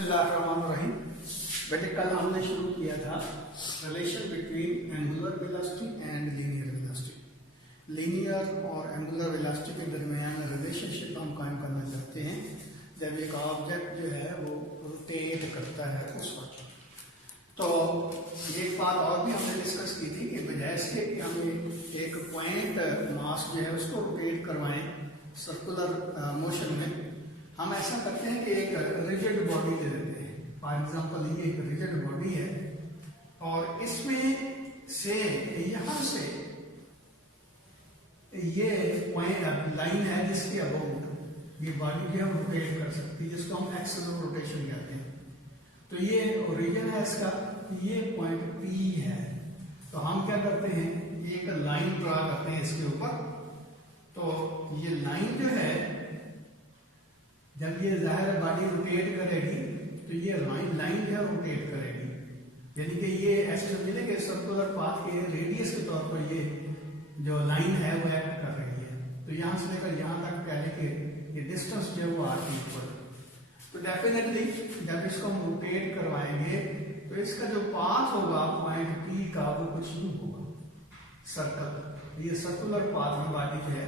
बिस्मिल्लाहिर्रहमानिर्रहीम। बेटे कल हमने शुरू किया था relation between angular velocity and linear velocity. Linear और एंगुलर वेलोसिटी के दरमियान रिलेशनशिप हम कायम करना चाहते हैं जब एक ऑब्जेक्ट जो है वो रोटेट करता है उस वक्त। तो एक बात और भी हमने डिस्कस की थी कि बजाय इसके कि हम एक पॉइंट मास जो है उसको रोटेट करवाएं सर्कुलर मोशन में, हम ऐसा करते हैं कि एक रिजिड बॉडी ले लेते हैं। फॉर एग्जांपल ये एक रिजिड बॉडी है और इसमें से यहां से ये पॉइंट लाइन है जिसके अबाउट ये बॉडी जो है रोटेट कर सकती है, जिसको हम एक्सिलर रोटेशन कहते हैं। तो ये ओरिजिन है इसका, ये पॉइंट P है। तो हम क्या करते हैं, एक लाइन ड्रा करते हैं इसके ऊपर। तो ये लाइन जो है जब ये जाहिर बॉडी रोटेट करेगी तो ये लाइन जो है रोटेट करेगी, यानी कि ये ऐसे समझे कि सर्कुलर पाथ के रेडियस के तौर पर ये जो लाइन है वो एक्ट कर रही है। तो यहां से लेकर यहां तक कह लें कि ये डिस्टेंस जो है वो आर इक्वल। तो डेफिनेटली जब इसको हम रोटेट करवाएंगे तो इसका जो पाथ होगा पॉइंट P का वो कुछ यूं होगा, सर्कल। ये सर्कुलर पाथ में बॉडी जो है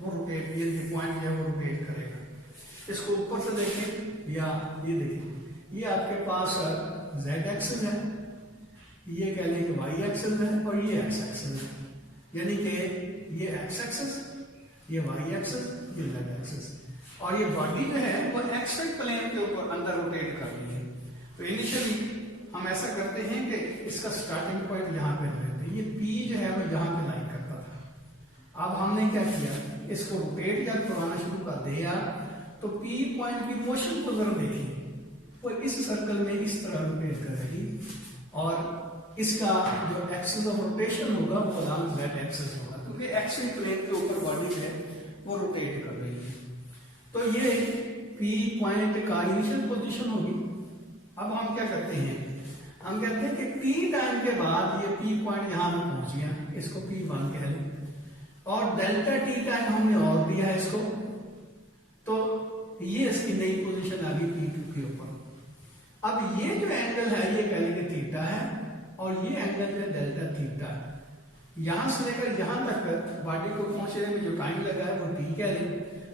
वो रोटेट, ये पॉइंट जो है वो रोटेट करेगा। इसको ऊपर से देखें या ये देखें, ये आपके पास z एक्सिस है, ये कह लें कि y एक्सिस है और ये x एक्सिस है, यानी कि ये x एक्सिस, ये y एक्सिस, ये z एक्सिस, और ये बॉडी जो है वो एक्स प्लेन के ऊपर अंदर रोटेट कर रही है। तो इनिशियली हम ऐसा करते हैं कि इसका स्टार्टिंग पॉइंट यहाँ पे रहते हैं, ये P जो है वो यहाँ पे लाइन करता था। अब हमने क्या किया, इसको रोटेट जब करवाना शुरू कर दिया तो P पॉइंट की मोशन को जरा देखिए, वो इस सर्कल में इस तरह रोटेट करेगी और इसका जो एक्सिस ऑफ रोटेशन होगा वो अलोंग z एक्सिस होगा, क्योंकि एक्स प्लेन के ऊपर बॉडी है वो रोटेट कर रही है। तो ये P पॉइंट का इनिशियल पोजीशन होगी। अब हम क्या करते हैं, हम कहते हैं कि T टाइम के बाद ये P पॉइंट यहां पर पहुंच गया, इसको P1 कह लें, और डेल्टा T टाइम हमने और दिया है इसको, तो ये इसकी नई पोजीशन आ गई P2 के ऊपर। अब ये जो एंगल है ये कह लेंगे थीटा है और ये एंगल है डेल्टा थीटा। यहां से लेकर यहां तक बॉडी को पहुंचने में जो टाइम लगा है वो T कह लें,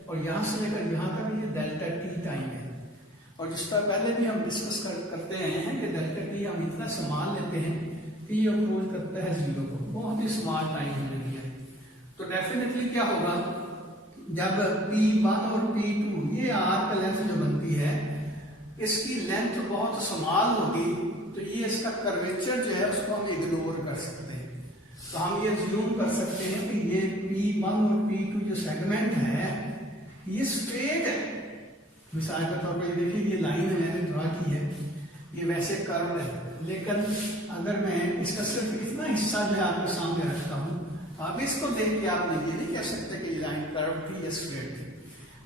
और यहां से लेकर यहां तक ये डेल्टा T टाइम है। और जिस तरह पहले भी हम डिस्कस करते रहे हैं कि डेल्टा T हम इतना समान लेते हैं कि ये अप्रोच करता है 0 को, बहुत ही स्मॉल टाइम हमने लिया है। तो डेफिनेटली क्या होगा, जब P1 और P2 ये आर्क लेंथ जो बनती है इसकी लेंथ बहुत स्मॉल होगी, तो ये इसका कर्वेचर जो है उसको हम इग्नोर कर सकते हैं। तो हम ये ज्यूम कर सकते हैं कि ये P1 और P2 जो सेगमेंट है ये स्ट्रेट है। मिसाल के तौर पर देखिए ये लाइन मैंने ड्रा की है, ये वैसे कर्व है, लेकिन अगर मैं इसका सिर्फ इतना हिस्सा जो है आपके सामने रखता हूं, आप इसको देख के आप ये नहीं कह सकते कि ये लाइन कर्व थी या स्ट्रेट थी।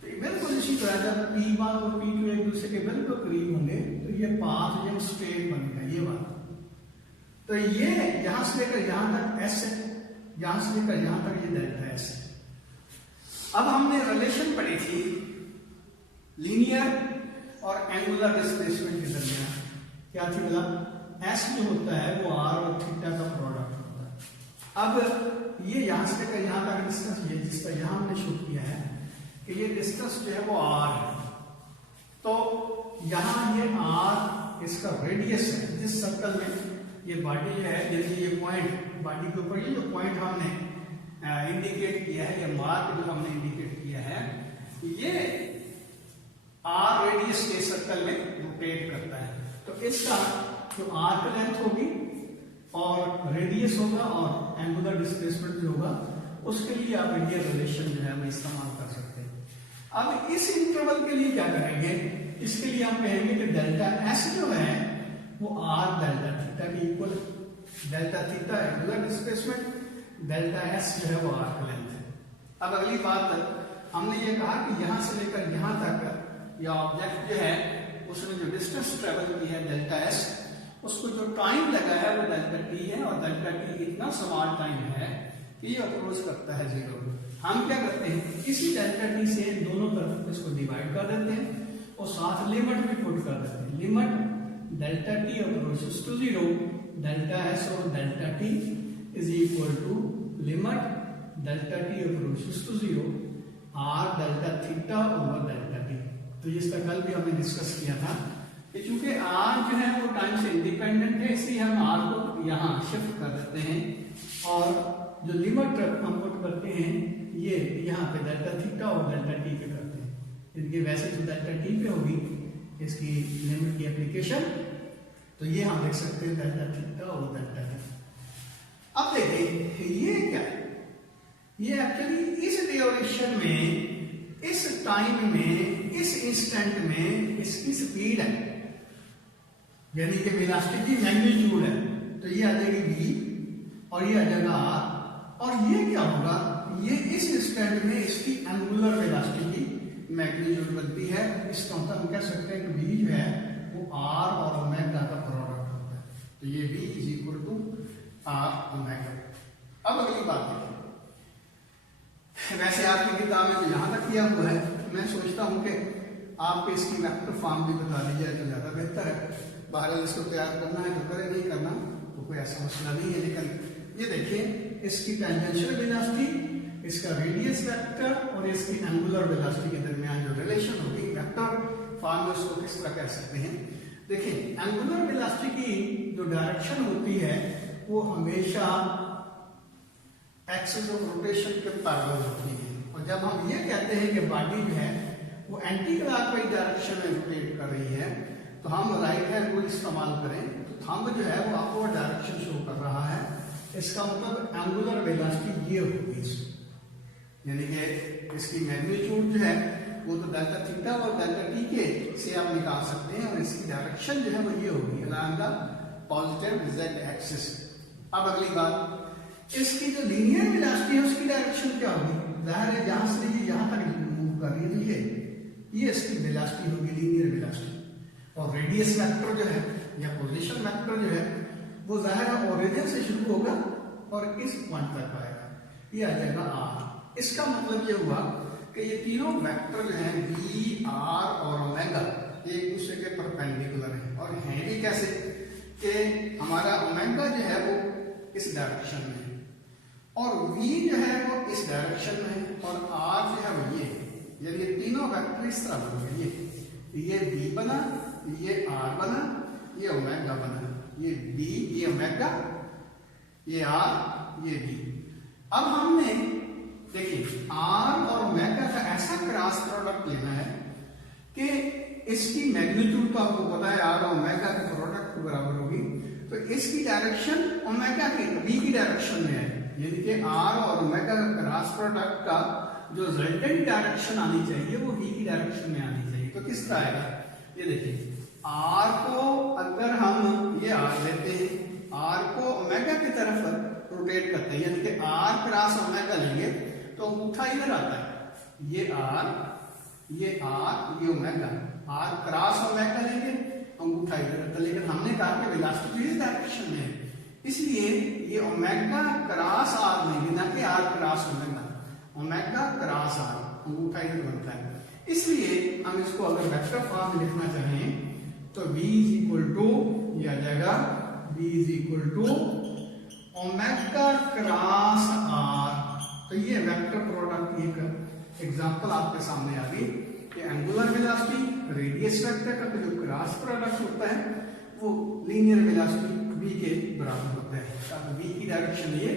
तो बिल्कुल इसी तरह जब P1 और P2 एक दूसरे के बिल्कुल करीब होंगे तो ये पाथ जो स्ट्रेट बनेगा, ये बात। तो ये यहां से लेकर यहां तक S है, यहां से लेकर यहां तक ये डेल्टा S है। अब हमने रिलेशन पढ़ी थी लीनियर और एंगुलर डिस्प्लेसमेंट के दरमियान, क्या थी बोला, S जो होता है वो R और थीटा का प्रोडक्ट होता है। अब ये यहां से लेकर यहां तक डिस्टेंस, ये जिस पर यहां हमने शूट किया है कि ये डिस्टेंस जो है वो R है। तो यहां ये R इसका रेडियस है, जिस सर्कल में ये बॉडी है, यदि ये पॉइंट बॉडी के ऊपर ये जो पॉइंट हमने इंडिकेट किया है, ये मार्क जो हमने इंडिकेट किया है, ये R रेडियस के सर्कल में रोटेट करता है। तो इसका जो आर्क लेंथ होगी और रेडियस होगा और एंगुलर डिस्प्लेसमेंट जो होगा उसके लिए आप ये रिलेशन जो है हम इस्तेमाल कर सकते हैं। अब इस इंटरवल के लिए क्या करेंगे, इसके लिए हम कहेंगे कि डेल्टा S जो है वो R डेल्टा थीटा के equal. Delta theta angular displacement, delta S जो है वो आर्क लेंथ है। अब अगली बात हमने ये कहा कि यहां से लेकर यहां तक या ऑब्जेक्ट जो है उसने जो डिस्टेंस ट्रेवल की है डेल्टा S, उसको जो टाइम लगा है वो डेल्टा T है, और डेल्टा T इतना स्मॉल टाइम है कि ये अप्रोच करता है 0। हम क्या करते हैं, इसी डेल्टा T से दोनों तरफ इसको डिवाइड कर देते हैं और साथ लिमिट भी पुट कर देते हैं। Delta T approaches to 0, delta S और delta T is equal to limit delta T approaches to 0 R delta theta over delta T. तो इसका कल भी हमने डिस्कस किया था कि चूंकि आर जो है वो टाइम से इंडिपेंडेंट है, इसलिए हम आर को यहाँ शिफ्ट कर देते हैं और जो लिमिट हम पुट करते हैं ये यहाँ पे डेल्टा थीटा और डेल्टा टी पे करते हैं। इनके वैसे तो डेल्टा टी पे होगी इसकी लिमिट की एप्लीकेशन, तो ये हम देख सकते हैं डेल्टा थीटा और डेल्टा टी। अब देखिए ये क्या है, ये एक्चुअली इस ड्यूरेशन में, इस टाइम में, इस इंस्टेंट में इसकी स्पीड है, यानी कि वेलोसिटी की मैग्नीट्यूड है। तो ये आ जाएगी v और ये आ जाएगा r, और ये क्या होगा, ये इस इंस्टेंट में इसकी एंगुलर वेलोसिटी की मैग्नीट्यूड बनती है। इसका मतलब हम कह सकते हैं कि v जो है वो r और ओमेगा का प्रोडक्ट होता है। तो ये v is equal to r omega. अब अगली बात है, वैसे आपकी किताब में तो यहां तक किया हुआ है, मैं सोचता हूं कि आपको इसकी वेक्टर फॉर्म भी बता दी जाए तो ज्यादा बेहतर है। बहरहाल इसको तैयार करना है तो करे, नहीं करना तो कोई ऐसा मसला नहीं है। लेकिन ये देखिए, इसकी टेंजेंशियल वेलोसिटी, इसका रेडियस वेक्टर और इसकी एंगुलर वेलोसिटी के दरमियान जो रिलेशन होगी वेक्टर फॉर्म में, उसको किस तरह कह सकते हैं। देखिए, एंगुलर वेलोसिटी की जो डायरेक्शन होती है वो हमेशा एक्सिस ऑफ रोटेशन के पैरेलल होती है। और जब हम ये कहते हैं कि बॉडी जो है वो एंटी क्लॉकवाइज डायरेक्शन में रोटेट कर रही है, तो हम राइट हैंड रूल इस्तेमाल करें तो थंब जो है वो अपवर्ड डायरेक्शन शो कर रहा है। इसका मतलब एंगुलर वेलोसिटी ये होगी, यानी कि इसकी मैग्नीट्यूड जो है वो तो डेल्टा थीटा और डेल्टा टी के से आप निकाल सकते हैं, और इसकी डायरेक्शन जो है वो ये होगी along the positive Z axis. अब अगली बात, इसकी जो लीनियर वेलोसिटी है उसकी डायरेक्शन क्या होगी। जाहिर है जहां से ये यहां तक मूव कर रही है तो ये इसकी वेलोसिटी होगी, लीनियर वेलोसिटी। और रेडियस वेक्टर जो है या पोजीशन वेक्टर जो है वो जाहिर है ओरिजिन से शुरू होगा और इस पॉइंट तक आएगा, ये आ जाएगा r। इसका मतलब ये हुआ कि ये तीनों वेक्टर जो है v, r और ओमेगा एक दूसरे के परपेंडिकुलर हैं। और हैं भी कैसे कि हमारा ओमेगा जो है वो इस डायरेक्शन में है और v जो है वो इस डायरेक्शन में है और r जो है वो ये, यानी ये तीनों वेक्टर इस तरह बन गए। ये v बना, ये r बना, ये ओमेगा बना, ये v, ये ओमेगा, ये r, ये v। अब हमने देखिए r और ओमेगा का ऐसा क्रॉस प्रोडक्ट लेना है कि इसकी मैग्नीट्यूड तो आपको पता है r और ओमेगा के प्रोडक्ट को बराबर होगी, तो इसकी डायरेक्शन ओमेगा की v की डायरेक्शन में है, यानी कि r और ओमेगा का क्रॉस प्रोडक्ट का जो रिजल्टेंट डायरेक्शन आनी चाहिए वो v की डायरेक्शन में आनी चाहिए। तो किस तरह आएगा, ये देखिए r को अगर हम ये r लेते हैं, r को ओमेगा की तरफ रोटेट करते हैं, यानी कि r क्रॉस ओमेगा लेंगे तो अंगूठा इधर आता है, ये r, ये ओमेगा, r क्रॉस ओमेगा लेंगे अंगूठा इधर आता है। लेकिन हमने कहा कि वेलोसिटी इस डायरेक्शन में है, इसलिए ये ओमेगा क्रॉस r लेंगे, ना कि r cross omega. Omega cross r, अंगूठा इधर बनता है। इसलिए हम इसको अगर वेक्टर फॉर्म में लिखना चाहें तो v इज इक्वल टू, ये आ जाएगा v is equal to omega cross r। तो ये वेक्टर प्रोडक्ट की एक एग्जांपल आपके सामने आ गई कि एंगुलर वेलोसिटी रेडियस वेक्टर का जो क्रॉस प्रोडक्ट होता है वो लीनियर वेलोसिटी v के बराबर होता है। अब v की डायरेक्शन ये,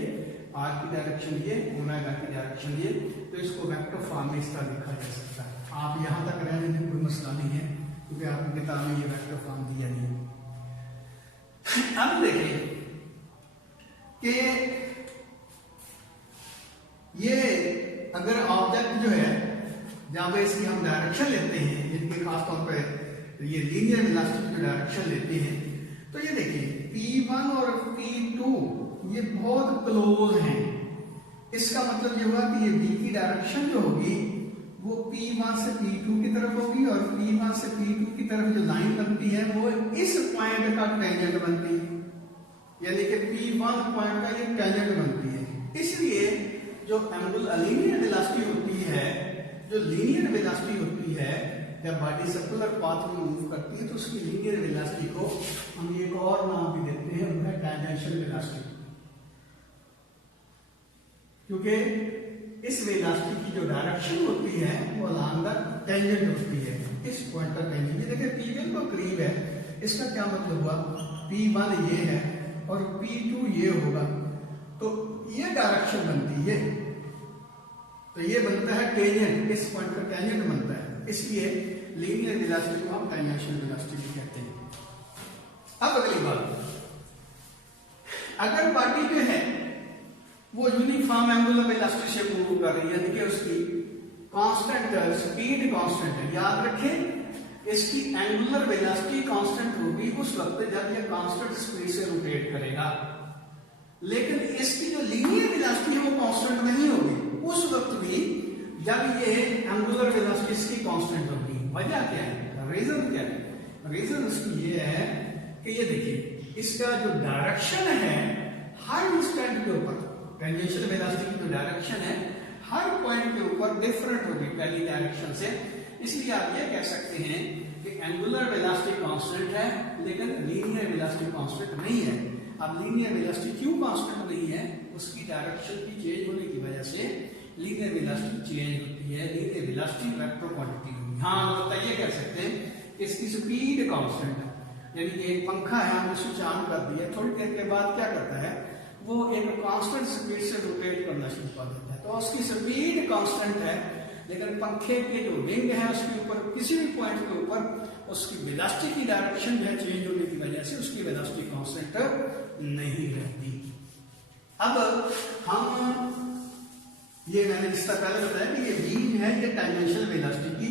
r की डायरेक्शन ये, ओमेगा की डायरेक्शन ये, तो इसको वेक्टर फॉर्म में इस तरह लिखा जा सकता है। आप यहां तक रहने में कोई मसला नहीं है क्योंकि आपकी किताब में ये वेक्टर फॉर्म दिया नहीं है। अब देखिए कि ये अगर ऑब्जेक्ट जो है जहां पे इसकी हम डायरेक्शन लेते हैं, जिनके खासतौर पर ये लीनियर वेलोसिटी की डायरेक्शन लेते हैं, तो ये देखिए P1 और P2 ये बहुत क्लोज हैं। इसका मतलब ये हुआ कि ये v की डायरेक्शन जो होगी वो P1 से P2 की तरफ होगी और P1 से P2 की तरफ जो लाइन बनती है वो इस पॉइंट का टेंजेंट बनती है, यानी कि P1 पॉइंट का ये टेंजेंट बनती है। इसलिए जो लीनियर वेलोसिटी होती है, जो लीनियर वेलोसिटी होती है जब बॉडी सर्कुलर पाथ में मूव करती है तो उसकी लीनियर वेलोसिटी को टेंजेंशियल वेलोसिटी, क्योंकि इस वेलोसिटी की जो डायरेक्शन होती है वो अलॉन्ग द टेंजेंट होती है, इस पॉइंट पर टेंजेंट। ये देखिए P बिल्कुल करीब है, इसका क्या मतलब हुआ, P1 ये है और P2 ये होगा, तो ये डायरेक्शन बनती है, तो ये बनता है टेंजेंट, इस पॉइंट पर टेंजेंट बनता है, इसलिए लीनियर वेलोसिटी को हम टेंजेंशियल वेलोसिटी भी कहते हैं। अब अगली बात, अगर बॉडी जो है वो यूनिफॉर्म एंगुलर वेलोसिटी से मूव कर रही है, यानी कि उसकी कांस्टेंट स्पीड कांस्टेंट है, याद रखें इसकी एंगुलर वेलोसिटी कांस्टेंट होगी उस वक्त जब ये कांस्टेंट स्पीड से रोटेट करेगा, लेकिन इसकी जो लीनियर वेलोसिटी है वो कांस्टेंट नहीं होगी उस वक्त भी जब ये एंगुलर वेलोसिटी इसकी कांस्टेंट होगी। वजह क्या है, रीजन क्या है, रीजन इसकी ये है कि ये देखिए इसका जो डायरेक्शन है हर इंस्टेंट के ऊपर, टेंजेंशियल वेलोसिटी की जो डायरेक्शन है हर पॉइंट के ऊपर डिफरेंट होगी पहली डायरेक्शन से, इसलिए आप ये कह सकते हैं कि एंगुलर वेलोसिटी कांस्टेंट है लेकिन लीनियर वेलोसिटी कांस्टेंट नहीं है। अब लीनियर वेलोसिटी क्यों कांस्टेंट नहीं है, उसकी डायरेक्शन की चेंज होने की वजह से लीनियर वेलोसिटी चेंज होती है, लीनियर वेलोसिटी वेक्टर क्वांटिटी होगी। हाँ मतलब ये कह सकते हैं कि इसकी स्पीड कांस्टेंट है, यानी कि एक पंखा है हमने स्विच ऑन कर दिया, थोड़ी देर के बाद क्या करता है वो एक कांस्टेंट स्पीड से रोटेट करना शुरू कर देता है, तो उसकी स्पीड कांस्टेंट है, लेकिन पंखे के जो विंग है उसके ऊपर किसी भी पॉइंट के ऊपर उसकी वेलोसिटी की डायरेक्शन है चेंज होने की वजह से उसकी वेलोसिटी कांस्टेंट नहीं रहती। अब हम ये मैंने जिसका पहले बताया कि ये v है, ये टेंजेंशियल वेलोसिटी की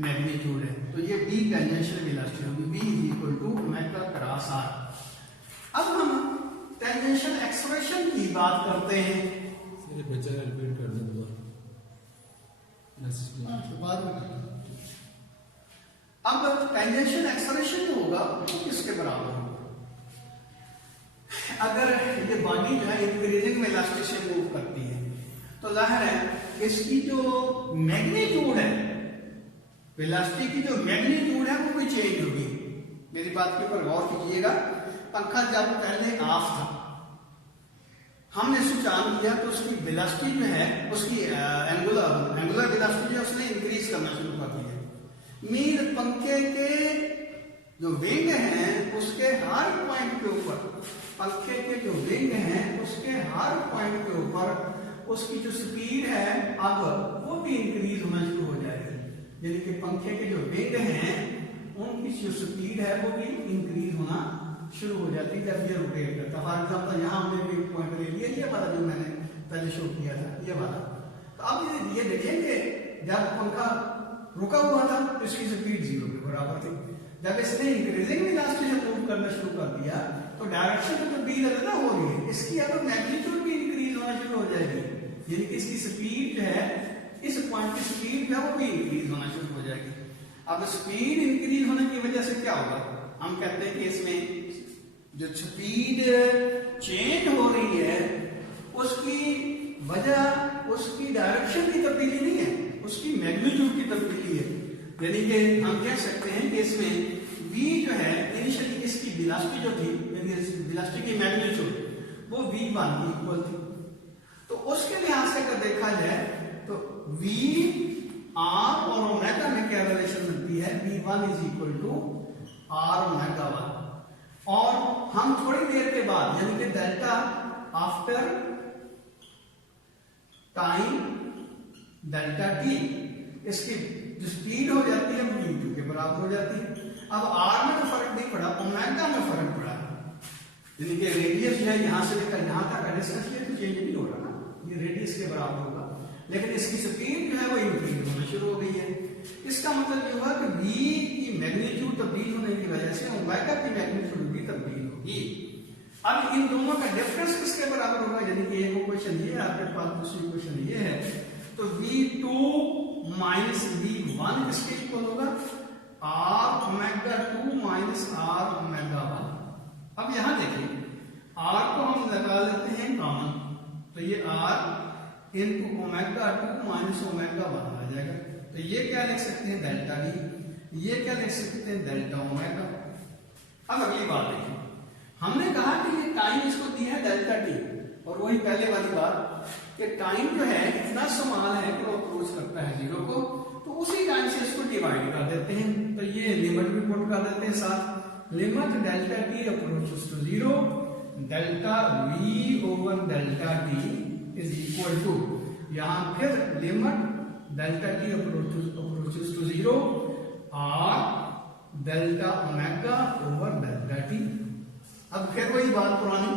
मैग्नीट्यूड है, तो ये v टेंजेंशियल वेलोसिटी होगी, v is equal to omega cross r। अब हम टेंजेंशियल एक्सप्रेशन की बात करते हैं, बच्चा रिपीट कर दो बाद में। अब टेंजेंशियल एक्सप्रेशन जो होगा वो किसके बराबर होगा, अगर ये बॉडी जो है इंक्रीजिंग वेलोसिटी से मूव करती है तो जाहिर है इसकी जो मैग्नीट्यूड है, वेलोसिटी की जो मैग्नीट्यूड है वो भी चेंज होगी। मेरी बात के ऊपर गौर कीजिएगा, पंखा जब पहले ऑफ था हमने स्विच ऑन किया तो उसकी वेलोसिटी जो है उसकी एंगुलर वेलोसिटी जो उसने इंक्रीज करना शुरू कर दिया, मीन पंखे के जो विंग हैं उसके हर पॉइंट के ऊपर, पंखे के जो विंग हैं उसके हर पॉइंट के ऊपर उसकी जो स्पीड है अब वो भी इंक्रीज होना शुरू हो जाएगी, यानी कि पंखे के जो विंग हैं उनकी जो स्पीड है वो भी इंक्रीज होना शुरू हो जाती है जब ये रोटेट करता है। फॉर एग्जाम्पल यहाँ हमने एक पॉइंट ले लिया, ये वाला जो मैंने पहले शो किया था ये वाला, तो अब ये देखेंगे जब पंखा रुका हुआ था तो इसकी स्पीड 0 के बराबर थी, जब इसने इंक्रीजिंग वेलोसिटी से मूव करना शुरू कर दिया तो डायरेक्शन तो तब्दील अलग हो रही है, इसकी अब मैग्नीट्यूड भी इंक्रीज होना शुरू हो जाएगी, यानी कि इसकी स्पीड जो है इस पॉइंट की स्पीड जो है वो भी इंक्रीज होना शुरू हो जाएगी। अब स्पीड इंक्रीज होने की वजह से क्या होगा, हम कहते हैं कि इसमें जो स्पीड चेंज हो रही है उसकी वजह उसकी डायरेक्शन की तब्दीली नहीं है, उसकी मैग्नीट्यूड की तब्दीली है, यानी कि हम कह सकते हैं कि इसमें v जो है इनिशियली इसकी वेलोसिटी जो थी, यानी वेलोसिटी की मैग्नीट्यूड वो v1 की इक्वल थी, तो उसके लिहाज से अगर देखा जाए तो v r और ओमेगा में क्या रिलेशन बनती है, v1 is equal to r omega 1, और हम थोड़ी देर के बाद यानी कि delta after time delta t इसकी जो स्पीड हो जाती है वो v2 के बराबर हो जाती है। अब r में तो फर्क नहीं पड़ा, ओमेगा में फर्क पड़ा, यानी कि रेडियस जो है यहां से लेकर यहां तक डिस्टेंस ये तो चेंज नहीं हो रहा ना, ये रेडियस के बराबर होगा, लेकिन इसकी स्पीड जो है वो इंक्रीज होना शुरू हो गई है। इसका मतलब ये हुआ कि v की मैग्नीट्यूड तब्दील होने की वजह से ओमेगा की मैग्नीट्यूड भी तब्दील होगी। अब इन दोनों का डिफरेंस किसके बराबर होगा, यानी कि एक क्वेश्चन ये है आपके पास, दूसरी क्वेश्चन ये है, तो v2 माइनस v1 किसके इक्वल होगा, r omega 2 minus r omega 1। अब यहां देखिए r को हम लगा लेते हैं कॉमन, तो ये r into omega 2 minus omega 1 आ जाएगा, तो ये क्या लिख सकते हैं डेल्टा डी, ये क्या लिख सकते हैं डेल्टा ओमेगा। अब अगली बात देखिए, हम हमने कहा कि ये टाइम इसको दी है डेल्टा टी, और वही पहले वाली बात कि टाइम जो है इतना स्मॉल है कि वो अप्रोच करता है जीरो को, तो उसी टाइम से इसको डिवाइड कर देते हैं। तो ये लिमिट भी पुट कर देते हैं साथ, limit delta T approaches to zero, delta we over delta T is equal to, यहां फिर limit delta T approaches to zero और delta omega over delta T. अब फिर वही बात पुरानी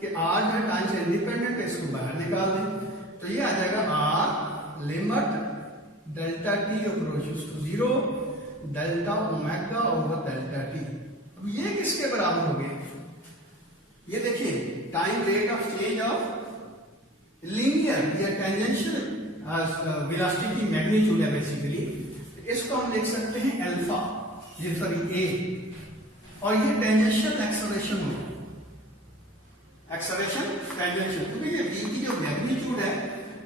कि आर जो है टाइम से इंडिपेंडेंट है, इसको बाहर निकाल दें, तो ये आ जाएगा r limit delta T approaches to zero delta omega over delta T. अब ये किसके बराबर हो गए? ये देखिए time rate of change of linear या टेंजेंशियल वेलोसिटी की मैग्नीट्यूड है बेसिकली। इसको हम लिख सकते हैं अल्फा, ये सॉरी ए, और ये टेंजेंशियल एक्सेलरेशन होगा, एक्सेलरेशन टेंजेंशियल, क्योंकि ये v की जो मैग्नीट्यूड है,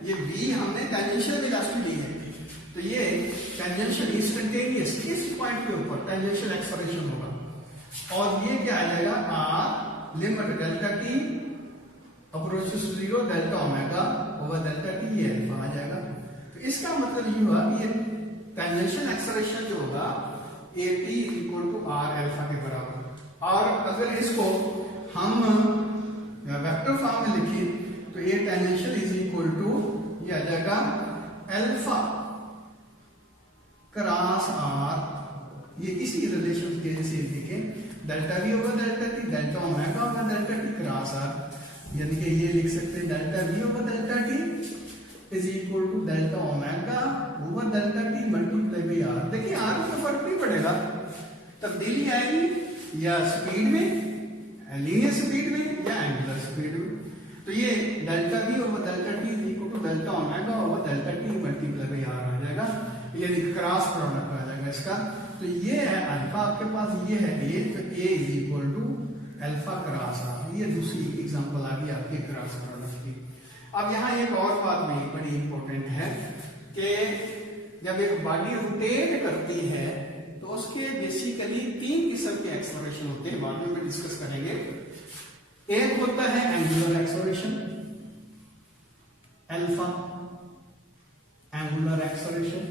ये v हमने टेंजेंशियल वेलोसिटी ली है, तो ये टेंजेंशियल इंस्टेंटेनियस इस पॉइंट के ऊपर टेंजेंशियल एक्सेलरेशन होगा। और ये क्या आ जाएगा? r limit delta t approaches to zero delta omega over delta t, ये अल्फा आ जाएगा। तो इसका मतलब ये हुआ कि ये टेंजेंशियल एक्सेलरेशन जो होगा at equal to r alpha के बराबर। और अगर इसको हम वेक्टर फॉर्म में लिखिए तो ये टेंजेंशियल इज इक्वल टू, ये आ जाएगा अल्फा क्रॉस आर, ये इसी रिलेशन के से लिखे delta we over delta t delta omega over delta t cross r, यानी कि ये लिख सकते हैं delta we over delta T is equal to delta omega over delta T multiply by r. देखिए आर में तो फर्क नहीं पड़ेगा, तब्दीली आएगी या स्पीड में, लीनियर स्पीड में या एंगुलर स्पीड में। तो ये delta we over delta T is equal to delta omega over delta T multiply by R आ जाएगा, ये क्रॉस प्रोडक्ट आ जाएगा इसका। तो ये है अल्फा आपके पास, ये है ए, तो A is equal to alpha cross R. ये दूसरी एग्जांपल आ गई आपकी क्रॉस प्रोडक्ट की। अब यहाँ एक और बात बड़ी इंपॉर्टेंट है कि जब एक बॉडी रोटेट करती है तो उसके बेसिकली तीन किस्म के एक्सेलरेशन होते हैं, बाद में डिस्कस करेंगे। एक होता है angular acceleration, alpha angular acceleration,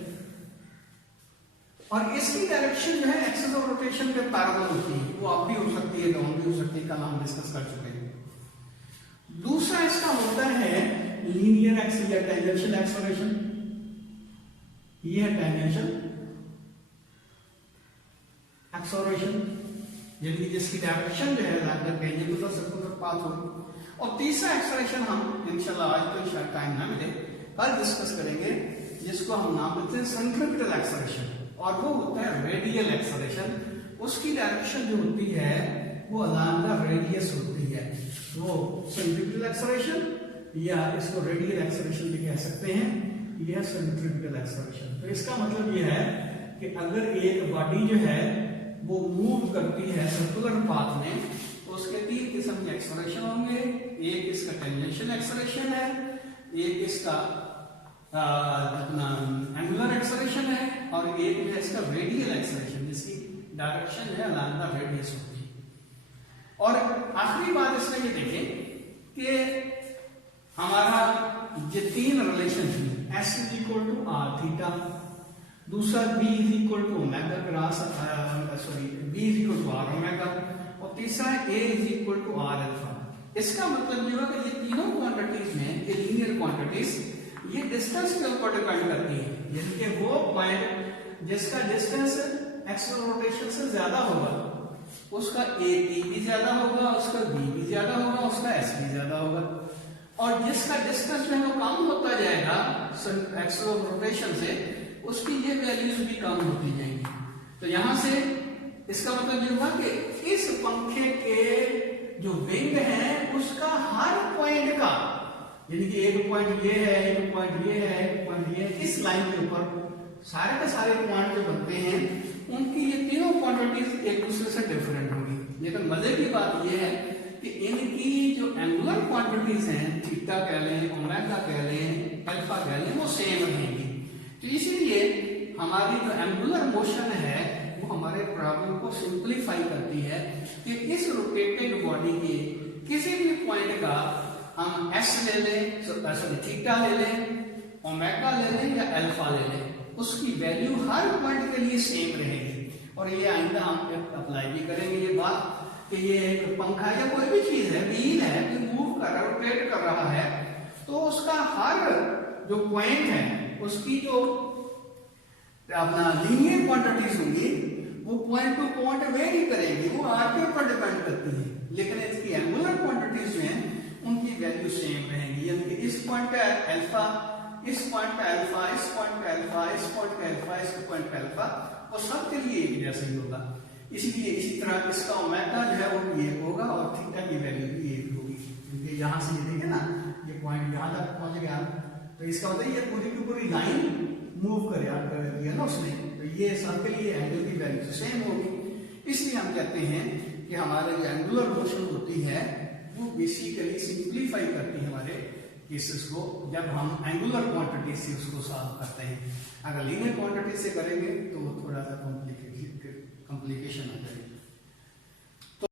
और इसकी डायरेक्शन जो है एक्सिस ऑफ रोटेशन के पैरेलल होती है, वो अप भी हो सकती है, डाउन भी हो सकती है, कल हम डिस्कस कर चुके हैं। दूसरा इसका होता है लीनियर एक्सेल या टेंजेंशियल एक्सेलरेशन, ये है टेंजेंशियल एक्सेलरेशन, यानी जिसकी डायरेक्शन जो है lambda tangent to the circular path होगी। और तीसरा एक्सेलरेशन हम इंशाल्लाह आज तो शायद टाइम ना मिले, कल डिस्कस करेंगे, जिसको हम नाम देते हैं सेंट्रीपिटल एक्सेलरेशन, और वो होता है रेडियल एक्सेलरेशन। उसकी डायरेक्शन जो होती है वो अलांग द रेडियस होती है, वो सेंट्रीपिटल एक्सेलरेशन या इसको रेडियल एक्सेलरेशन भी कह सकते हैं, यह सेंट्रीपिटल एक्सेलरेशन। तो इसका मतलब यह है कि अगर एक बॉडी जो है वो मूव करती है सर्कुलर पाथ में, तो उसके तीन किस्म के एक्सेलरेशन होंगे। एक इसका टेंजेंशियल एक्सेलरेशन है, एक इसका अपना एंगुलर एक्सेलरेशन है, और एक है इसका रेडियल एक्सेलरेशन, जिसकी डायरेक्शन है अलांग द रेडियस होती है। और आखिरी बात इसमें ये देखें कि हमारा ये तीन रिलेशन है, S is equal to r theta, दूसरा B is equal to omega cross B is equal to r omega, और तीसरा A is equal to r alpha. इसका मतलब ये हुआ कि ये तीनों क्वांटिटीज में, ये लीनियर क्वांटिटीज, ये डिस्टेंस के ऊपर डिपेंड करती है, यानी कि वो पॉइंट जिसका डिस्टेंस एक्सियल रोटेशन से ज्यादा होगा उसका AT भी ज्यादा होगा, उसका B भी ज्यादा होगा, उसका S भी ज्यादा होगा, और जिसका डिस्टेंस जो है वो कम होता जाएगा एक्सियल रोटेशन से, उसकी ये वैल्यूज भी कम होती जाएंगी। तो यहां से इसका मतलब ये हुआ कि इस पंखे के जो विंग है उसका हर पॉइंट का, यानी कि एक पॉइंट ये है, एक पॉइंट ये है, एक पॉइंट ये, इस लाइन के ऊपर सारे के सारे पॉइंट जो बनते हैं उनकी ये तीनों क्वांटिटीज एक दूसरे से डिफरेंट होगी। लेकिन मजे की बात यह है कि इनकी जो एंगुलर क्वांटिटीज हैं, थीटा कह लें, ओमेगा कह लें, अल्फा कह लें, वो सेम रहेंगी। तो इसीलिए हमारी जो एंगुलर मोशन है वो हमारे प्रॉब्लम को सिंप्लीफाई करती है कि इस रोटेटेड बॉडी बॉडी के किसी भी पॉइंट का हम एस ले लें, सॉरी थीटा ले लें, ओमेगा ले लें या अल्फा ले लें, उसकी वैल्यू हर पॉइंट के लिए सेम रहेगी। और ये आइंदा हम अप्लाई भी करेंगे ये बात कि ये एक पंखा या कोई भी चीज है, व्हील है, जो मूव कर रहा है, रोटेट कर रहा है, तो उसका हर जो पॉइंट है उसकी जो अपना लीनियर क्वांटिटीज होंगी वो पॉइंट टू पॉइंट वेरी करेगी, वो आर के ऊपर डिपेंड करती है। लेकिन इसकी एंगुलर क्वांटिटीज जो हैं उनकी वैल्यू सेम रहेगी, यानी कि इस पॉइंट का अल्फा, इस पॉइंट का अल्फा, इस पॉइंट का अल्फा, इस पॉइंट का अल्फा, इस पॉइंट का अल्फा, वो सबके लिए एक जैसा ही होगा। इसलिए इसी तरह इसका ओमेगा जो है वो एक होगा और थीटा की वैल्यू भी एक होगी, क्योंकि यहां से ये देखिए ना, ये पॉइंट यहां तक पहुंच गया, तो इसका मतलब ये पूरी की पूरी लाइन मूव कर दिया ना उसने, तो ये सबके लिए एंगल की वैल्यू सेम होगी। इसलिए हम कहते हैं कि हमारे जो एंगुलर मोशन होती है वो बेसिकली सिंप्लीफाई करती है हमारे केसेस को, जब हम एंगुलर क्वांटिटी से उसको सॉल्व करते हैं। अगर लीनियर क्वांटिटी से करेंगे तो थोड़ा सा कॉम्प्लिकेशन आ जाएगी।